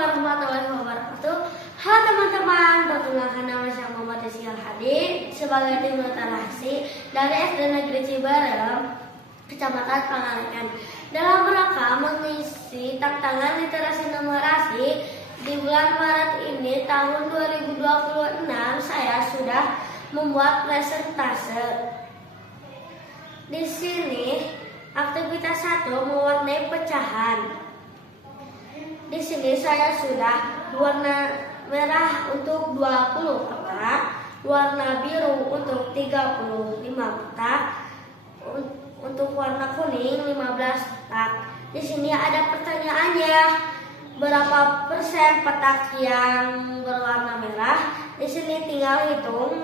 warahmatullahi wabarakatuh. Halo teman-teman, perkenalkan nama saya Muhammad Rizky Al-Hadi sebagai tim literasi dari SD Negeri Cibarem, Kecamatan Pangalengan. Dalam rangka mengisi tantangan literasi numerasi di bulan Maret ini tahun 2026, saya sudah membuat presentase. Di sini aktivitas 1 mewarnai pecahan. Di sini saya sudah warna merah untuk 20 kotak, warna biru untuk 35 kotak, untuk warna kuning 15 kotak. Di sini ada pertanyaannya, berapa persen petak yang berwarna merah? Di sini tinggal hitung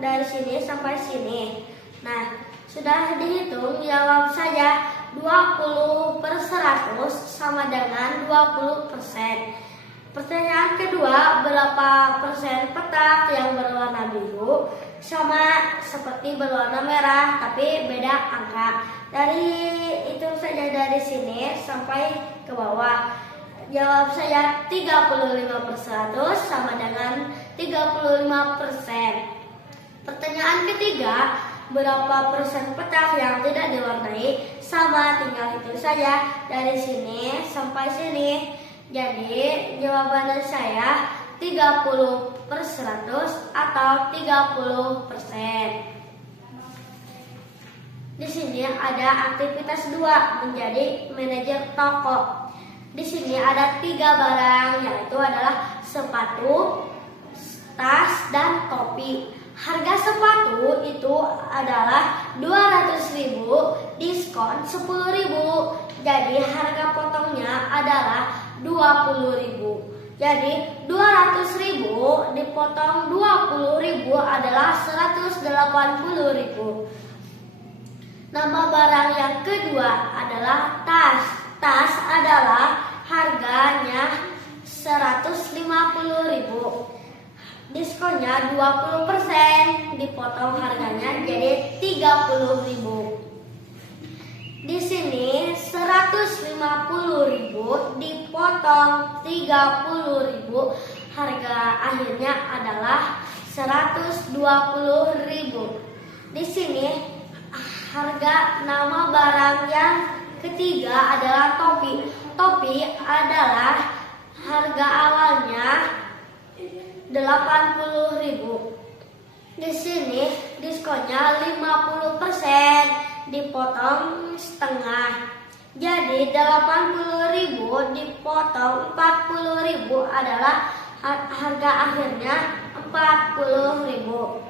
dari sini sampai sini. Nah, sudah dihitung, jawab saja 20/100 sama dengan 20%. Pertanyaan kedua, berapa persen petak yang berwarna biru? Sama seperti berwarna merah, tapi beda angka. Hitung saja dari sini sampai ke bawah. Jawab saya 35/100 sama dengan 35%. Pertanyaan ketiga, berapa persen petak yang tidak diwarnai? Sama, tinggal hitung saja dari sini sampai sini. Jadi jawaban saya 30/100 atau 30%. Di sini ada aktivitas 2, menjadi manajer toko. Di sini ada 3 barang, yaitu adalah sepatu, tas, dan topi. Harga sepatu itu adalah 200.000, diskon 10.000. Jadi harga potongnya adalah 20.000. Jadi 200.000 dipotong 20.000 adalah 180.000. Nama barang yang kedua adalah tas. Tas adalah harganya 150.000. Diskonnya 20%, dipotong harganya jadi 30.000. Di sini 150.000 dipotong 30.000, harga akhirnya adalah 120.000. Di sini harga nama barang yang ketiga adalah topi. Topi adalah harga awalnya 80.000. Di sini diskonnya 50%, dipotong setengah. Jadi 80.000 dipotong 40.000 adalah harga akhirnya 40.000.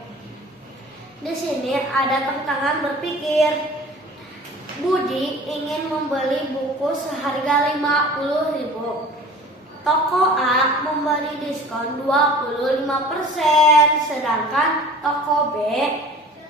Di sini ada tantangan berpikir. Budi ingin membeli buku seharga 50.000. Toko A memberi diskon 25%, sedangkan toko B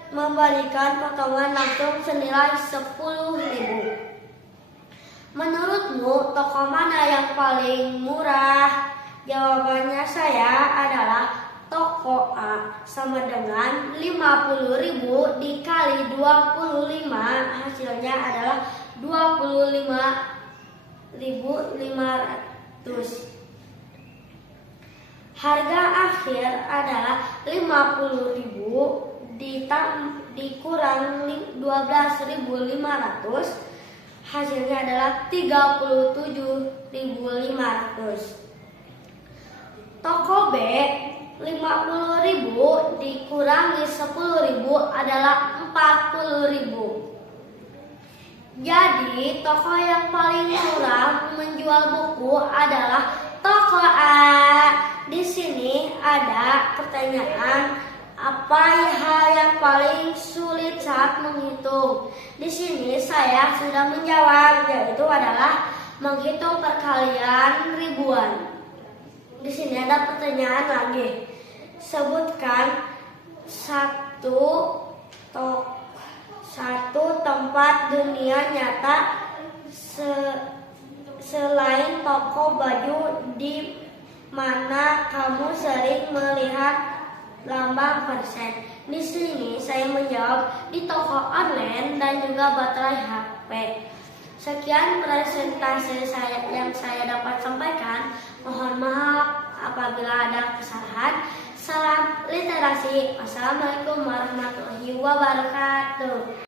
memberikan potongan langsung senilai 10.000. Menurutmu toko mana yang paling murah? Jawabannya saya adalah toko A, sama dengan 50.000 dikali 25, hasilnya adalah 25.500. Harga akhir adalah 50.000 dikurang 12.500, hasilnya adalah 37.500. Toko B 50.000 dikurangi 10.000 adalah 40.000. Jadi toko yang paling murah menjual buku adalah toko A. Di sini ada pertanyaan, apa hal yang paling sulit saat menghitung? Di sini saya sudah menjawab, yaitu adalah menghitung perkalian ribuan. Di sini ada pertanyaan lagi. Sebutkan satu tempat dunia nyata selain toko baju di mana kamu sering melihat lambang persen. Di sini saya menjawab di toko online dan juga baterai HP. Sekian presentasi yang saya dapat sampaikan. Mohon maaf kasih. Wassalamualaikum warahmatullahi wabarakatuh.